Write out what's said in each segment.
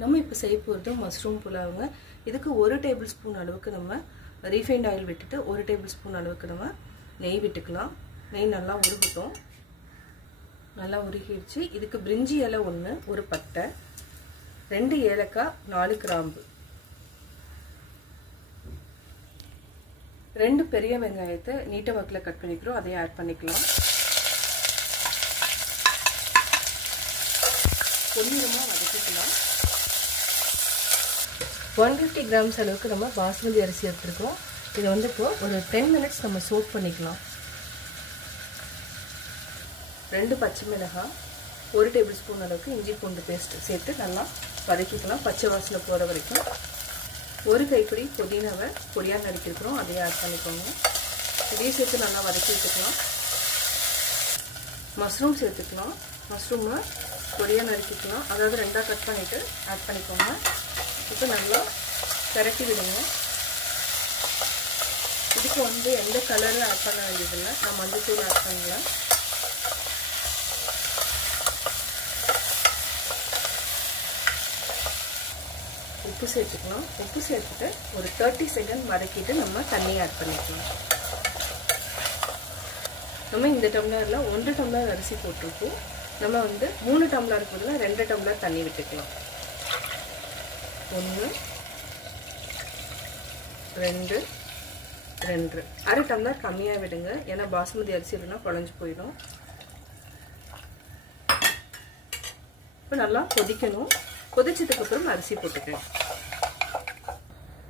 நம்ம இப்போ செய்ய போகிறது மஷ்ரூம் புலாவுங்க. இதுக்கு 1 டேபிள் ஸ்பூன் அளவுக்கு நம்ம ரீஃபைண்ட் ஆயில் விட்டுட்டு 1 டேபிள் ஸ்பூன் அளவுக்கு நம்ம நெய் விட்டுக்கலாம். நெய் நல்லா உருகட்டும். நல்லா உருகிடுச்சு. இதுக்கு பிரிஞ்சி இலை 1, ஒரு பட்டை, 2 ஏலக்காய், 4 கிராம்பு, 2 பெரிய வெங்காயத்தை நீட்ட வாக்கில் கட் பண்ணிக்கிறோம். அதையும் ஆட் பண்ணிக்கலாம். பொன்னிறமாக வதக்கிக்கலாம். 150 கிராம்ஸ் அளவுக்கு நம்ம பாஸ்மதி அரிசி எடுத்துருக்கோம். இதை வந்து இப்போ ஒரு 10 மினிட்ஸ் நம்ம சோக் பண்ணிக்கலாம். 2 பச்சை மிளகாய், 1 டேபிள் ஸ்பூன் அளவுக்கு இஞ்சி பூண்டு பேஸ்ட் சேர்த்து நல்லா வதக்கிக்கலாம். பச்சை வாசனை போகிற வரைக்கும். 1 கைப்பிடி புதினாவை பொடியாக நறுக்கிருக்கிறோம். அதையும் ஆட் பண்ணிக்கோங்க. இதையும் சேர்த்து நல்லா வதக்கி விட்டுக்கலாம். மஷ்ரூம் சேர்த்துக்கலாம். மஷ்ரூமை பொடியாக நறுக்கிக்கலாம். அதாவது 2ஆக கட் பண்ணிவிட்டு ஆட் பண்ணிக்கோங்க. இப்போ நல்லா திரட்டி விடுங்க. இதுக்கு வந்து எந்த கலரும் ஆட் பண்ண வேண்டியதில்லை. நான் மஞ்சத்தூள் ஆட் பண்ணலாம். உப்பு சேர்த்துக்கலாம். உப்பு சேர்த்துட்டு ஒரு 30 செகண்ட் வதக்கிட்டு நம்ம தண்ணி ஆட் பண்ணிக்கலாம். நம்ம இந்த டம்ளரில் 1 டம்ளர் அரிசி போட்டிருக்கோம். நம்ம வந்து 3 டம்ளருக்கு பதிலாக 2 டம்ளர் தண்ணி விட்டுக்கலாம். 1 2 2 1/2 டம்ளர் கம்மியாக விடுங்க. ஏன்னா பாஸ்மதி அரிசி இல்லைன்னா குழஞ்சி போயிடும். இப்போ நல்லா கொதிக்கணும். கொதிச்சதுக்கு அப்புறம் அரிசி போட்டுக்கலாம்.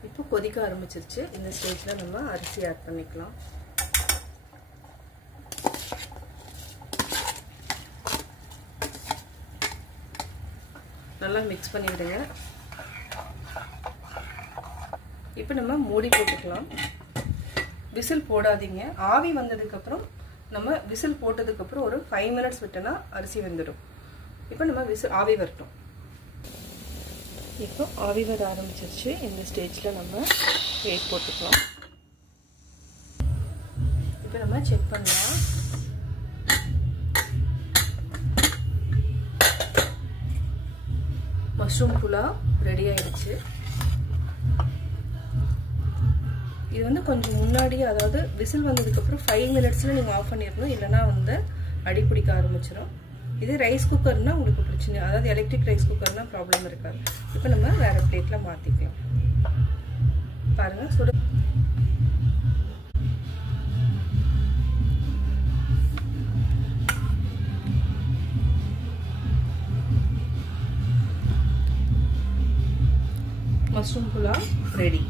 இப்போ கொதிக்க ஆரம்பிச்சிருச்சு. இந்த ஸ்டேஜில் நம்ம அரிசி ஆட் பண்ணிக்கலாம். நல்லா மிக்ஸ் பண்ணி விடுங்க. இப்போ நம்ம மூடி போட்டுக்கலாம். விசில் போடாதீங்க. ஆவி வந்ததுக்கப்புறம் நம்ம விசில் போட்டதுக்கப்புறம் ஒரு 5 மினிட்ஸ் விட்டோன்னா அரிசி வெந்துடும். இப்போ நம்ம ஆவி வரட்டும். இப்போ ஆவி வர ஆரம்பிச்சிருச்சு. இந்த ஸ்டேஜில் நம்ம வெயிட் போட்டுக்கலாம். இப்போ நம்ம செக் பண்ணலாம். மஷ்ரூம் புலாவ் ரெடி ஆயிடுச்சு. இது வந்து கொஞ்சம் முன்னாடி, அதாவது விசில் வந்ததுக்கப்புறம் 5 மினிட்ஸில் நீங்கள் ஆஃப் பண்ணிடணும். இல்லைனா வந்து அடி பிடிக்க ஆரம்பிச்சிடும். இது ரைஸ் குக்கர்னால் உங்களுக்கு பிரச்சனை, அதாவது எலக்ட்ரிக் ரைஸ் குக்கர்னால் ப்ராப்ளம் இருக்காது. இப்போ நம்ம வேறு பிளேட்டில் மாற்றிக்கலாம். பாருங்கள் சுட மஷ்ரூம் புலாவ் ரெடி.